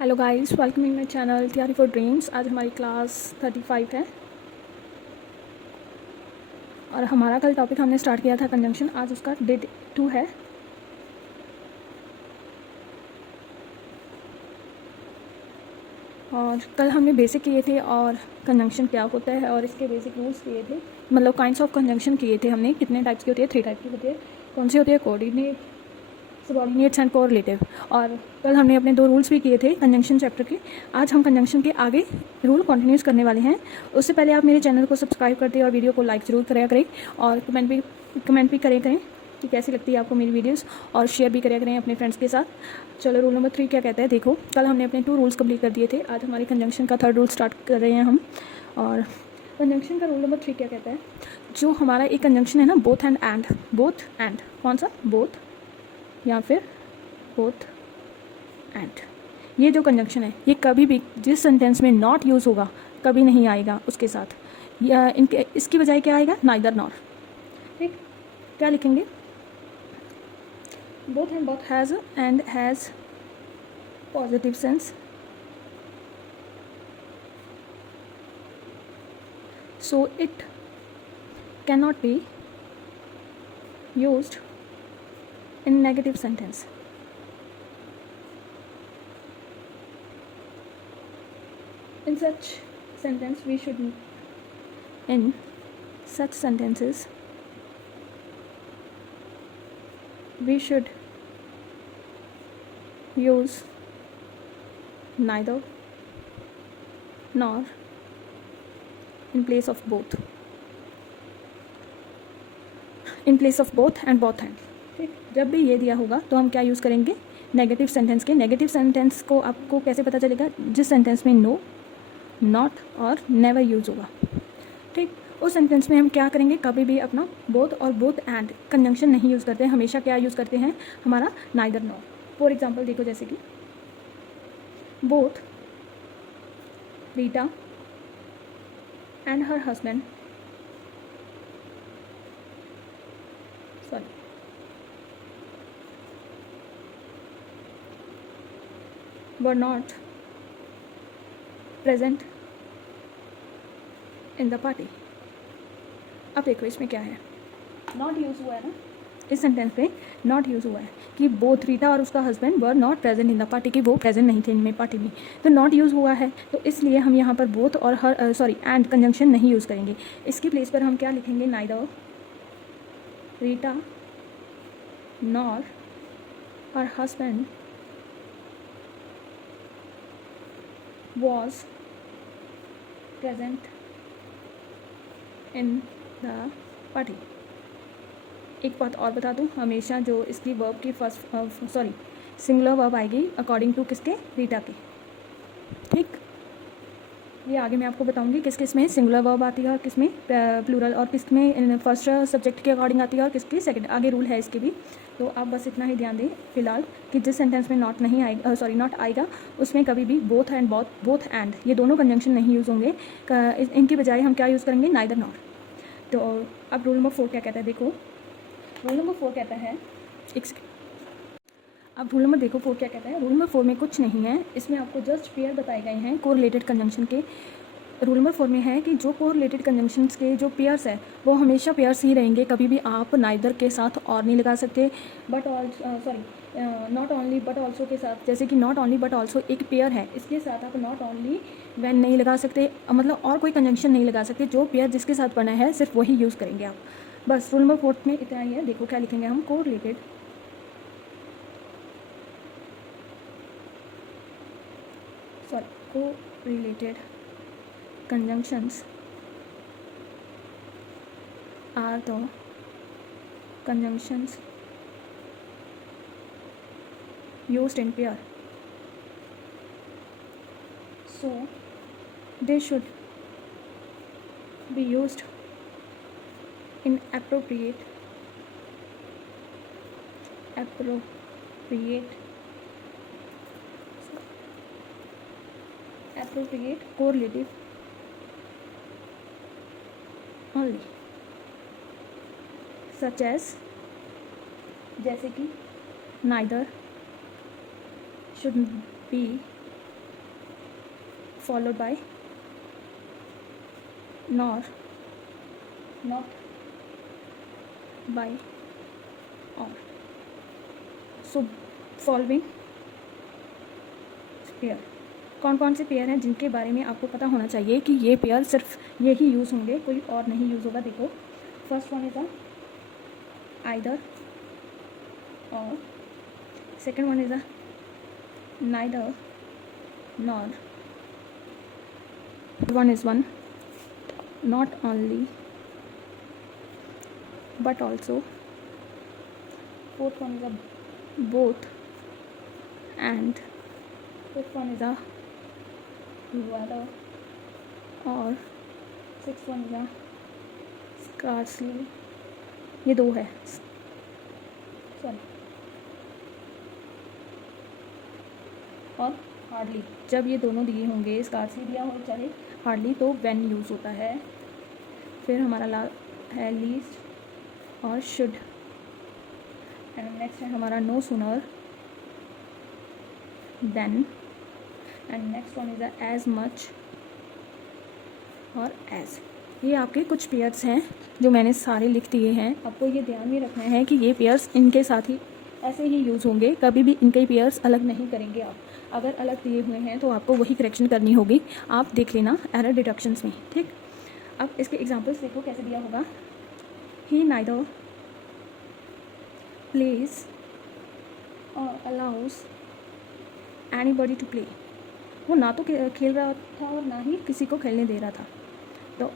Hello guys, welcome in my channel तैयारी for dreams. आज हमारी क्लास 35 है और हमारा कल टॉपिक हमने स्टार्ट किया था कंजंक्शन। आज उसका डे 2 है। और कल हमने बेसिक किए थे और कंजंक्शन क्या होता है और इसके बेसिक रूल्स किए थे, मतलब काइंड्स ऑफ कंजंक्शन किए थे हमने। कितने टाइप्स की होती है? 3 टाइप की होती है। कौन सी होती है? Coordinate, subordinates and correlative. और कल हमने अपने 2 रूल्स भी किए थे कंजंक्शन चैप्टर के। आज हम कंजंक्शन के आगे रूल कंटिन्यूस करने वाले हैं। उससे पहले आप मेरे चैनल को सब्सक्राइब करते और वीडियो को लाइक ज़रूर करा करें और कमेंट भी करें कि कैसी लगती है आपको मेरी वीडियोस, और शेयर भी करें अपने फ्रेंड्स के साथ। चलो, रूल नंबर 3 क्या कहता है देखो। कल हमने अपने 2 रूल्स कंप्लीट कर दिए थे। आज हमारे कंजंक्शन का 3rd रूल स्टार्ट कर रहे हैं हम। और कंजंक्शन का रूल नंबर 3 क्या कहता है? जो हमारा एक कंजंक्शन है ना, बोथ एंड, कौन सा? बोथ या फिर बोथ एंड। ये जो कंजंक्शन है ये कभी भी जिस सेंटेंस में नॉट यूज़ होगा कभी नहीं आएगा उसके साथ। इसकी बजाय क्या आएगा? Neither nor. ठीक, क्या लिखेंगे? Both and has positive sense, so it can not be used in negative sentence. In such sentences, we should use neither nor in place of both, and both and। ठीक, जब भी ये दिया होगा तो हम क्या यूज़ करेंगे? नेगेटिव सेंटेंस के। नेगेटिव सेंटेंस को आपको कैसे पता चलेगा? जिस सेंटेंस में नो, नॉट और नेवर यूज़ होगा। ठीक, उस सेंटेंस में हम क्या करेंगे? कभी भी अपना बोथ और बोथ एंड कंजंक्शन नहीं यूज़ करते हैं। हमेशा क्या यूज़ करते हैं? हमारा नाइदर नॉर। फॉर एग्जाम्पल देखो, जैसे कि both Rita and her husband were not present in the party। अब देखो इसमें क्या है? नॉट यूज़ हुआ है ना, इस सेंटेंस पे नॉट यूज़ हुआ है कि बोथ रीटा और उसका husband were not present in the party, कि वो प्रेजेंट नहीं थे इनमें पार्टी में। तो नॉट यूज़ हुआ है, तो इसलिए हम यहाँ पर बोथ और एंड कंजंक्शन नहीं यूज़ करेंगे। इसकी प्लेस पर हम क्या लिखेंगे? Neither Rita nor her husband was present in the party। एक बात और बता दूँ, हमेशा जो इसकी वर्ब की सिंगुलर वर्ब आएगी अकॉर्डिंग टू किसके? रीटा के। ठीक, ये आगे मैं आपको बताऊंगी किस किस में सिंगुलर वर्ब आती है और किस में प्लूरल, और किस में फर्स्ट सब्जेक्ट के अकॉर्डिंग आती है और किसकी सेकंड। आगे रूल है इसके भी, तो आप बस इतना ही ध्यान दें फिलहाल कि जिस सेंटेंस में नॉट नहीं आएगा, नॉट आएगा, उसमें कभी भी बोथ एंड ये दोनों कंजंक्शन नहीं यूज़ होंगे। इनकी बजाय हम क्या यूज़ करेंगे? Neither nor. तो अब रूल नंबर 4 क्या कहता है देखो। रूल नंबर 4 कहता है, अब रूल नंबर देखो 4 क्या कहता है। रूल नंबर 4 में कुछ नहीं है, इसमें आपको जस्ट पेयर बताए गए हैं कोरिलेटेड कंजंक्शन के। रूल नंबर 4 में है कि जो कोरिलेटेड कंजंक्शंस के जो पेयर्स है वो हमेशा पेयर्स ही रहेंगे। कभी भी आप नाइदर के साथ और नहीं लगा सकते, नॉट ओनली बट ऑल्सो के साथ। जैसे कि नॉट ओनली बट ऑल्सो एक पेयर है, इसके साथ आप नॉट ओनली वैन नहीं लगा सकते, मतलब और कोई कंजंक्शन नहीं लगा सकते। जो पेयर जिसके साथ बना है सिर्फ वही यूज़ करेंगे आप। बस रूल नंबर 4 में इतना ही है। देखो क्या लिखेंगे हम? Correlated conjunctions are the conjunctions used in pair, so they should be used in appropriate correlative only, such as, जैसे कि neither should be followed by nor, not by or. So following pair, कौन कौन से pair हैं जिनके बारे में आपको पता होना चाहिए कि ये पेयर सिर्फ ये ही यूज़ होंगे, कोई और नहीं यूज़ होगा। देखो, फर्स्ट वन इज़ आइदर और, second one is neither nor, one is one not only but also, fourth one is both and, fifth one is rather और सिक्स वन इज़ स्कार्सली। ये दो है, सॉरी, और hardly. जब ये दोनों दिए होंगे, स्कार्सली दिया हो चाहे हार्डली, तो व्हेन यूज़ होता है। फिर हमारा है लीस्ट और शुड, एंड नेक्स्ट है हमारा no sooner than, and next one is as much और एज। ये आपके कुछ पेयर्स हैं जो मैंने सारे लिख दिए हैं। आपको ये ध्यान में रखना है कि ये पेयर्स इनके साथ ही ऐसे ही यूज़ होंगे, कभी भी इनके पेयर्स अलग नहीं करेंगे आप। अगर अलग दिए हुए हैं तो आपको वही करेक्शन करनी होगी, आप देख लेना एरर डिडक्शंस में, ठीक। अब इसके एग्जांपल्स देखो कैसे दिया होगा। ही नाइदर प्लेज और अलाउज एनीबॉडी टू प्ले। वो ना तो खेल रहा था और ना ही किसी को खेलने दे रहा था। तो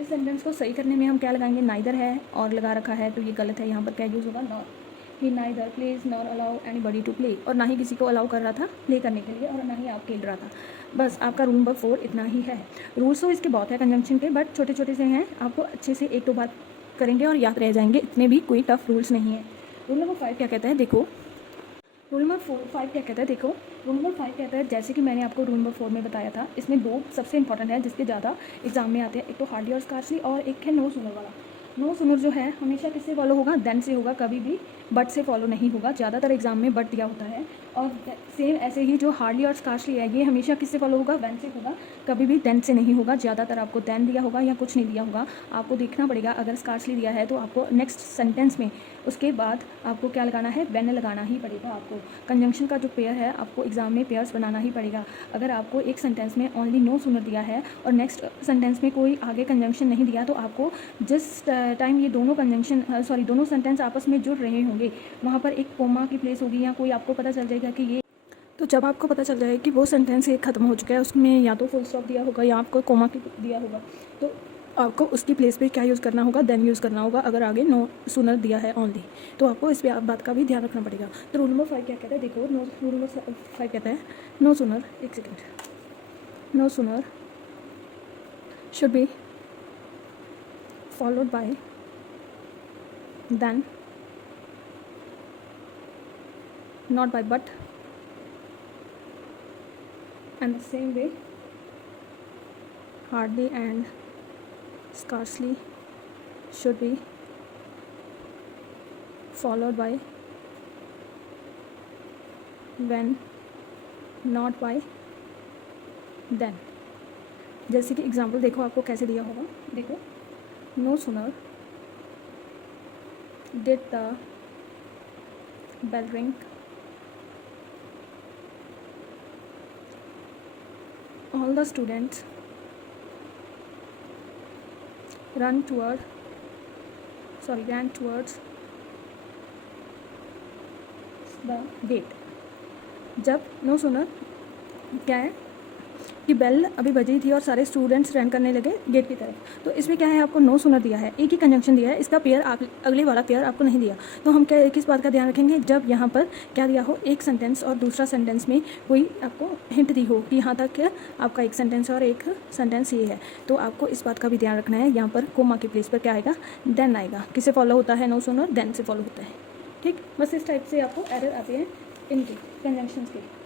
इस सेंटेंस को सही करने में हम क्या लगाएंगे, नाइदर है और लगा रखा है, तो ये गलत है। यहाँ पर क्या यूज़ होगा, not. He neither plays nor allow anybody to play, और ना ही किसी को अलाउ कर रहा था प्ले करने के लिए, और ना ही आप खेल रहा था। बस आपका रूल नंबर 4 इतना ही है। रूल्स तो इसके बहुत है कंजंक्शन के, बट छोटे छोटे से हैं, आपको अच्छे से एक दो बार करेंगे और याद रह जाएंगे, इतने भी कोई टफ रूल्स नहीं है। रूल नंबर 5 क्या कहता है, देखो। रूल नंबर 5 क्या कहता है, देखो। रूल नंबर 5 कहता है, जैसे कि मैंने आपको रूल नंबर 4 में बताया था, इसमें दो सबसे इंपॉर्टेंट है जिसके ज़्यादा एग्जाम में आते हैं। एक तो हार्डली और स्कार्सली, और एक है नो सूनर वाला। नो सूनर जो है हमेशा किससे फॉलो होगा, देन से होगा, कभी भी बट से फॉलो नहीं होगा। ज़्यादातर एग्जाम में बट दिया होता है। और सेम ऐसे ही जो हार्डली और स्कार्सली है, ये हमेशा किससे फॉलो होगा, वैन से होगा, कभी भी देन से नहीं होगा। ज़्यादातर आपको देन दिया होगा या कुछ नहीं दिया होगा। आपको देखना पड़ेगा, अगर स्कार्सली दिया है तो आपको नेक्स्ट सेंटेंस में उसके बाद आपको क्या लगाना है, वैन लगाना ही पड़ेगा। आपको कंजंक्शन का जो पेयर है आपको एग्जाम में पेयर्स बनाना ही पड़ेगा। अगर आपको एक सेंटेंस में ओनली नो सूनर दिया है और नेक्स्ट सेंटेंस में कोई आगे कंजंक्शन नहीं दिया, तो आपको जिस टाइम ये दोनों दोनों सेंटेंस आपस में जुड़ रहे होंगे, वहाँ पर एक कोमा की प्लेस होगी या कोई आपको पता चल जाएगा कि ये, तो जब आपको पता चल जाए कि वो सेंटेंस एक ख़त्म हो चुका है, उसमें या तो फुल स्टॉप दिया होगा या आपको कोमा की दिया होगा, तो आपको उसकी प्लेस पे क्या यूज़ करना होगा, देन यूज़ करना होगा। अगर आगे नो सूनर दिया है ओनली, तो आपको इस बात का भी ध्यान रखना पड़ेगा। तो रूल नंबर 5 क्या कहता है, देखो। रूल नंबर 5 कहता है, नो सूनर, एक second, no sooner should be followed by than, not by but, and the same way hardly and scarcely should be followed by when, not by then। जैसे कि example देखो आपको कैसे दिया होगा, देखो। No sooner did the bell ring, all the students ran towards the gate। जब no sooner क्या है कि बेल अभी बजी थी और सारे स्टूडेंट्स रन करने लगे गेट की तरफ, तो इसमें क्या है, आपको नो सूनर दिया है, एक ही कंजंक्शन दिया है, इसका पेयर अगले वाला पेयर आपको नहीं दिया। तो हम क्या किस बात का ध्यान रखेंगे, जब यहाँ पर क्या दिया हो, एक सेंटेंस और दूसरा सेंटेंस में कोई आपको हिंट दी हो कि यहाँ तक आपका एक सेंटेंस और एक सेंटेंस ये है, तो आपको इस बात का भी ध्यान रखना है। यहाँ पर कोमा की प्लेस पर क्या आएगा, देन आएगा। किससे फॉलो होता है, नो सूनर देन से फॉलो होता है, ठीक। बस इस टाइप से आपको एरर आते हैं इनके कंजंक्शंस के।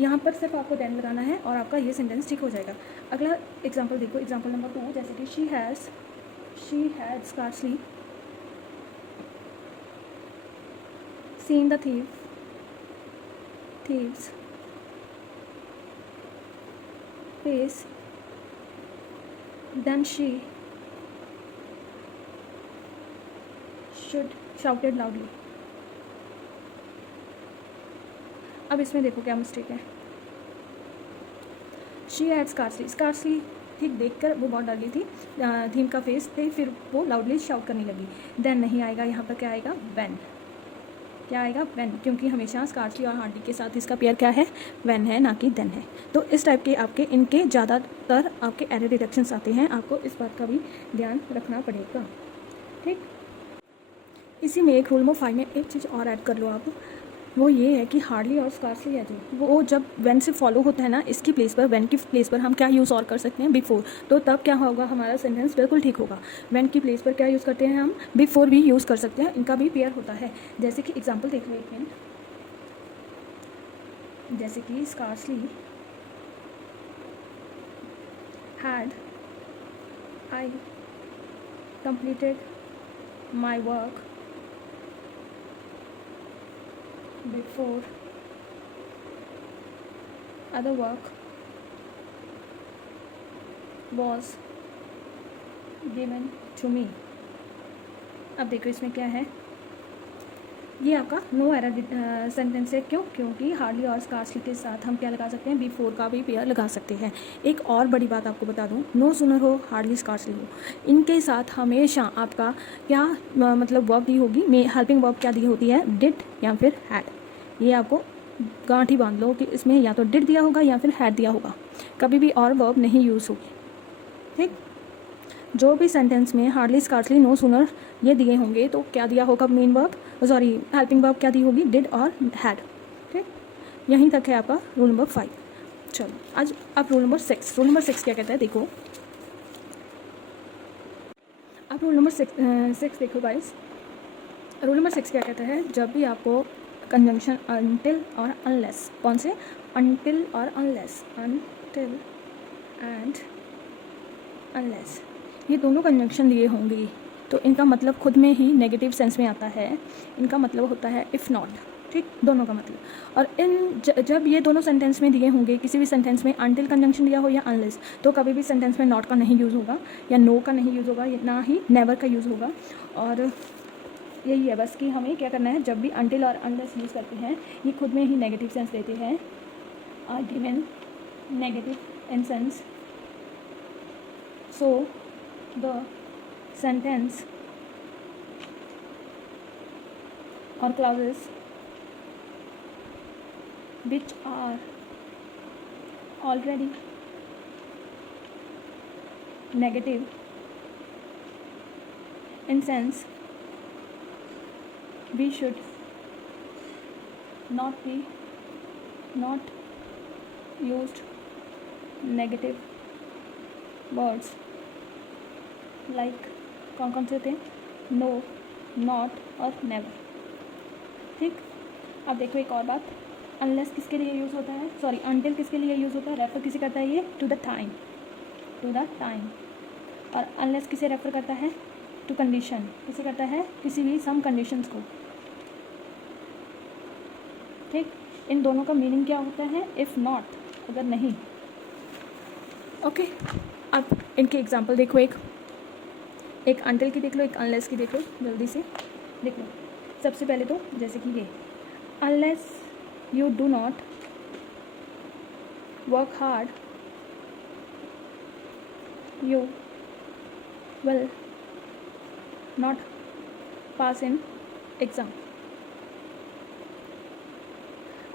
यहाँ पर सिर्फ आपको देन लगाना है और आपका ये सेंटेंस ठीक हो जाएगा। अगला एग्जांपल देखो, एग्जांपल नंबर 2, जैसे कि she had scarcely seen the thieves face, then she should shouted loudly. अब इसमें देखो क्या मिस्टेक है. शी हैड स्कार्सली ठीक देखकर वो बहुत डरली थी. थीम का फेस थे, फिर वो लाउडली शाउट करने लगी. देन नहीं आएगा, यहाँ पर क्या आएगा, व्हेन. क्या आएगा, व्हेन, क्योंकि हमेशा स्कार्सली और हार्डली के साथ इसका पेयर क्या है, व्हेन है, ना कि देन है. तो इस टाइप के आपके इनके ज़्यादातर आपके एरर डिटेक्शंस आते हैं. आपको इस बात का भी ध्यान रखना पड़ेगा. ठीक, इसी में एक रूल नंबर 5 में एक चीज़ और ऐड कर लो आप. वो ये है कि हार्डली और स्कार्सली है जो वो जब व्हेन से फॉलो होता है ना, इसकी प्लेस पर, व्हेन की प्लेस पर हम क्या यूज़ और कर सकते हैं, बिफोर. तो तब क्या होगा, हमारा सेंटेंस बिल्कुल ठीक होगा. व्हेन की प्लेस पर क्या यूज़ करते हैं हम, बिफोर भी यूज़ कर सकते हैं. इनका भी पेयर होता है. जैसे कि एग्जाम्पल देख लो एक मिनट. जैसे कि scarcely had I completed my work before other work was given to me. अब देखो इसमें क्या है, ये आपका नो एरर सेंटेंस है. क्यों, क्योंकि हार्डली और स्कार्सली के साथ हम क्या लगा सकते हैं, बिफोर का भी पेयर लगा सकते हैं. एक और बड़ी बात आपको बता दूं, नो सूनर हो, हार्डली स्कार्सली हो, इनके साथ हमेशा आपका क्या मतलब वर्ब दी होगी, हेल्पिंग वर्ब क्या दी होती है, डिड या फिर हैड. ये आपको गांठ ही बांध लो कि इसमें या तो डिड दिया होगा या फिर हैड दिया होगा. कभी भी और वर्ब नहीं यूज़ होगी. ठीक, जो भी सेंटेंस में हार्डली स्कार्सली नो सूनर ये दिए होंगे तो क्या दिया होगा, main verb, sorry helping verb क्या दी होगी, डिड और हैड. ठीक, यहीं तक है आपका रूल नंबर 5. चलो आज अब रूल नंबर 6. रूल नंबर 6 क्या कहता है, देखो अब रूल नंबर 6 देखो गाइस. रूल नंबर 6 क्या कहता है, जब भी आपको कंजंक्शन अनटिल और अनलेस, कौन से, अनटिल और अनलेस, अनटिल एंड अनलेस, ये दोनों कंजंक्शन लिए होंगे तो इनका मतलब खुद में ही नेगेटिव सेंस में आता है. इनका मतलब होता है इफ़ नॉट. ठीक, दोनों का मतलब. और जब ये दोनों सेंटेंस में दिए होंगे, किसी भी सेंटेंस में अनटिल कंजंक्शन दिया हो या अनलेस, तो कभी भी सेंटेंस में नॉट का नहीं यूज़ होगा या नो का नहीं यूज़ होगा, ना ही नेवर का यूज़ होगा. और यही है बस कि हमें क्या करना है, जब भी अनटिल और अनलेस यूज़ करते हैं ये खुद में ही नेगेटिव सेंस देते हैं, are given negative in sense. So the sentence और clauses which are already negative in sense we should not used negative words like कौन से होते हैं, नो, नॉट और नेवर. ठीक, अब देखो एक और बात, अनलेस किसके लिए यूज़ होता है, सॉरी अनटिल किसके लिए यूज़ होता है, रेफर किसे करता है ये, टू द टाइम. और अनलेस किसे रेफर करता है, टू कंडीशन, किसे करता है, किसी भी सम कंडीशंस को. ठीक, इन दोनों का मीनिंग क्या होता है, इफ़ नॉट, अगर नहीं. ओके, अब इनके एग्जांपल देखो, एक अनटिल की देख लो, एक अनलेस की देख लो, जल्दी से देख लो. सबसे पहले तो जैसे कि ये, unless you do not work hard you will not pass in exam.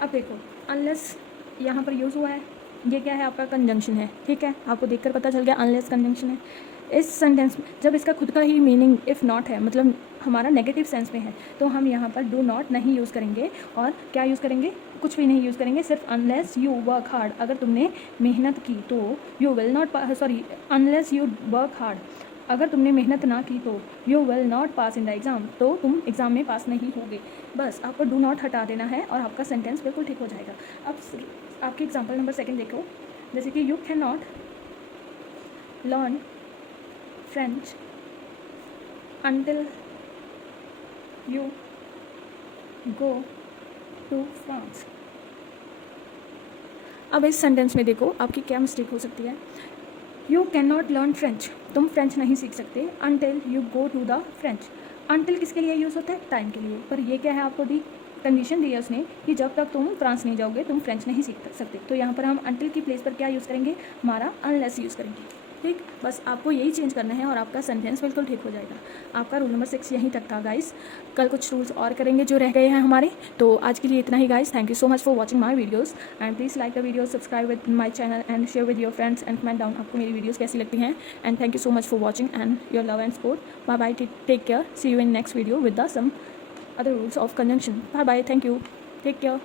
अब देखो अनलेस यहाँ पर यूज़ हुआ है, ये क्या है, आपका कंजंक्शन है. ठीक है, आपको देखकर पता चल गया अनलेस कंजंक्शन है. इस सेंटेंस में जब इसका खुद का ही मीनिंग इफ़ नॉट है, मतलब हमारा नेगेटिव सेंस में है, तो हम यहाँ पर डू नॉट नहीं यूज़ करेंगे. और क्या यूज़ करेंगे, कुछ भी नहीं यूज़ करेंगे, सिर्फ अनलेस यू वर्क हार्ड, अगर तुमने मेहनत की तो you will not, sorry unless you work hard, अगर तुमने मेहनत ना की तो you will not pass in the exam, तो तुम एग्ज़ाम में पास नहीं होगे. बस आपको डू नॉट हटा देना है और आपका सेंटेंस बिल्कुल ठीक हो जाएगा. अब आपकी एग्जाम्पल नंबर 2 देखो, जैसे कि you can not learn French until you go to France. अब इस सेंटेंस में देखो आपकी क्या मिस्टेक हो सकती है। You can not learn French, तुम फ्रेंच नहीं सीख सकते until you go to the French. Until किसके लिए यूज़ होता है? टाइम के लिए। पर ये क्या है, आपको दी कंडीशन दी है उसने कि जब तक तुम फ्रांस नहीं जाओगे तुम फ्रेंच नहीं सीख सकते। तो यहाँ पर हम अनटिल की प्लेस पर क्या यूज़ करेंगे? हमारा अनलेस यूज़ करेंगे। ठीक, बस आपको यही चेंज करना है और आपका सेंटेंस बिल्कुल ठीक हो जाएगा। आपका रूल नंबर 6 यहीं तक था गाइस। कल कुछ रूल्स और करेंगे जो रह गए हैं हमारे। तो आज के लिए इतना ही guys. Thank you so much for watching my videos and please like the video, subscribe with my channel and share with your friends and comment down आपको मेरी वीडियोज़ कैसी लगती हैं। And thank you so much for watching and your love and support. Bye bye, take care, see you in next video with the some other rules of conjunction. Bye bye, thank you, take care.